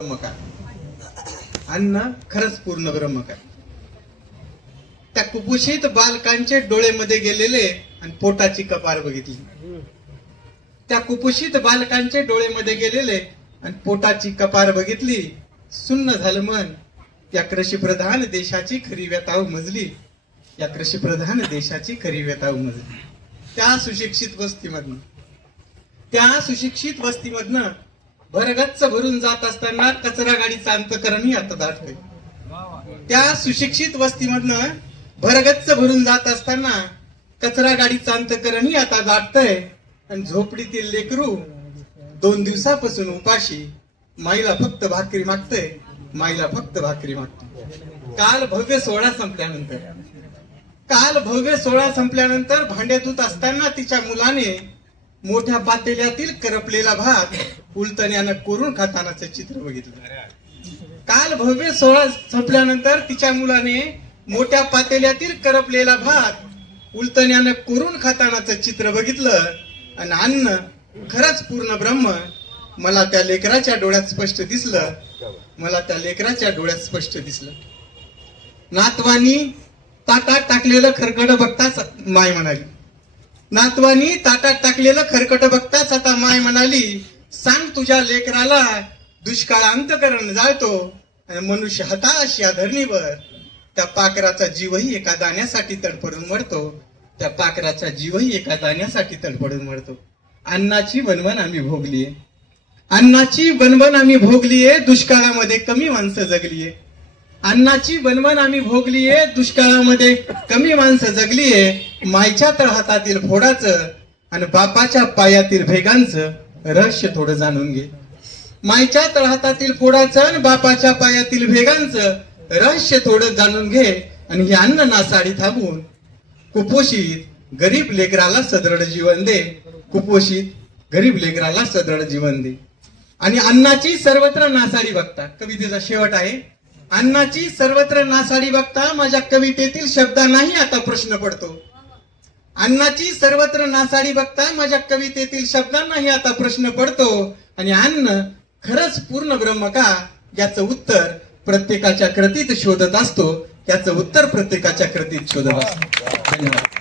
ब्रह्म काय अन्न खरंच पूर्ण ब्रह्म काय त्या कुपोषित बालकांचे डोळेमध्ये गेलेले आणि पोटाची कपार बघितली. त्या कुपोषित बालकांचे डोळेमध्ये गेलेले आणि पोटाची कपार बघितली सुन्न झालं मन. या कृषीप्रधान देशाची खरी व्यथा उमजली. या कृषीप्रधान देशाची खरी व्यथा उमजली. त्या सुशिक्षित वस्तीमधनं त्या सुशिक्षित वस्तीमधनं भरगच्च भरून जात असताना कचरा गाडीचं अंतकरणही आता दाटतंय त्या सुशिक्षित वस्तीमधनं भरगच्च भरून जात असताना कचरा गाडीचं अंतकरणही आता दाटतंय आणि झोपडीतील लेकरू दोन दिवसापासून उपाशी माईला फक्त भाकरी मागतय माईला फक्त भाकरी मागतोय. काल भव्य सोहळा संपल्यानंतर. काल भव्य सोहळा संपल्यानंतर भांडे धुत असताना तिच्या मुलाने मोठ्या पातेल्यातील करपलेला भात उलटण्यानं कोरून खातानाचं चित्र बघितलं. काल भव्य सोहळा संपल्यानंतर तिच्या मुलाने मोठ्या पातेल्यातील करपलेला भात उलटण्यानं कोरून खातानाचं चित्र बघितलं आणि अन्न खरंच पूर्ण ब्रह्म मला त्या लेकराच्या डोळ्यात स्पष्ट दिसलं. मला त्या लेकराच्या डोळ्यात स्पष्ट दिसलं. नातवानी ताटात टाकलेलं खरकट बघताच माय म्हणाली. नातवानी ताटात टाकलेलं खरकट बघताच आता माय म्हणाली सांग तुझ्या लेकराला दुष्काळ अंतकरण जाळतो मनुष्य हताश या धरणीवर. त्या पाकराचा जीवही एका दाण्यासाठी तडपडून मरतो. त्या पाकराचा जीवही एका दाण्यासाठी तडफडून मरतो. अन्नाची बनवण आम्ही भोगलीये. अन्नाची बनवण आम्ही भोगलीये दुष्काळामध्ये कमी माणसं जगलीये. अन्नाची बनवण आम्ही भोगलीये दुष्काळामध्ये कमी माणसं जगलीये मायच्या तळहातातील फोडाचं आणि बापाच्या पायातील भेगांचं रहस्य थोडं जाणून घे. मायच्या तळहातातील फोडाचं आणि बापाच्या पायातील भेगांचं रहस्य थोडं जाणून घे आणि ही अन्न नासाडी थांबून कुपोषित गरीब लेकराला सदृढ जीवन दे. कुपोषित गरीब लेकराला सदृढ जीवन दे. आणि अन्नाची सर्वत्र नासाडी बघता कवितेचा शेवट आहे. अन्नाची सर्वत्र नासाडी बघता माझ्या कवितेतील शब्दांनाही आता प्रश्न पडतो. अन्नाची सर्वत्र नासाडी बघता माझ्या कवितेतील शब्दांनाही आता प्रश्न पडतो. आणि अन्न खरंच पूर्ण ब्रह्म का? याचं उत्तर प्रत्येकाच्या कृतीत शोधत असतो. त्याचं उत्तर प्रत्येकाच्या कृतीत शोधत असतो. धन्यवाद.